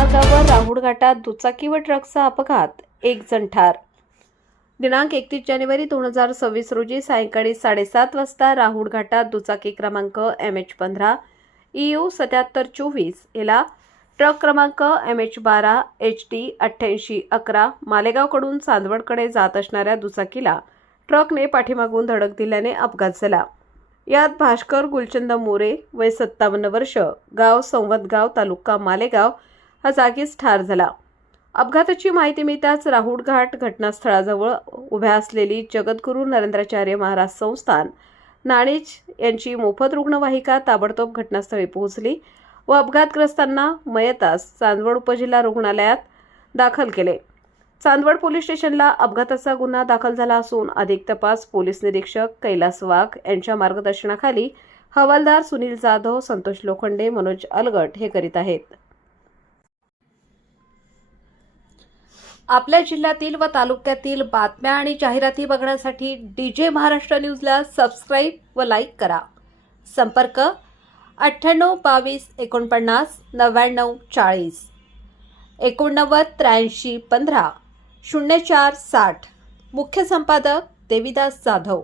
महामार्गावर राहुळ घाटात दुचाकी व ट्रकचा अपघात, 1 जण ठार. दिनांक 31 जानेवारी 2026 रोजी सायंकाळी 7:30 वाजता राहुळ घाटात दुचाकी क्रमांक MH15 EU 7724 याला ट्रक क्रमांक MH12 HD 8811 मालेगावकडून चांदवडकडे जात असणाऱ्या दुचाकीला ट्रकने पाठीमागून धडक दिल्याने अपघात झाला. यात भास्कर गुलचंद मोरे वय 57 वर्ष, गाव संवतगाव, तालुका मालेगाव हा जागीच ठार झाला. अपघाताची माहिती मिळताच राहुळ घाट घटनास्थळाजवळ उभ्या असलेली जगद्गुरू नरेंद्राचार्य महाराज संस्थान नाणीज यांची मोफत रुग्णवाहिका ताबडतोब घटनास्थळी पोहोचली व अपघातग्रस्तांना मयतास चांदवड उपजिल्हा रुग्णालयात दाखल केले. चांदवड पोलीस स्टेशनला अपघाताचा गुन्हा दाखल झाला असून अधिक तपास पोलीस निरीक्षक कैलास वाघ यांच्या मार्गदर्शनाखाली हवालदार सुनील जाधव, संतोष लोखंडे, मनोज अलगट हे करीत आहेत. आपल्या जिल्ह्यातील व तालुक्यातील बातम्या आणि जाहिराती बघण्यासाठी DJ महाराष्ट्र न्यूजला सबस्क्राईब व लाईक करा. संपर्क 98 22 49 99 40 89 83 15 04 60. मुख्य संपादक देविदास जाधव.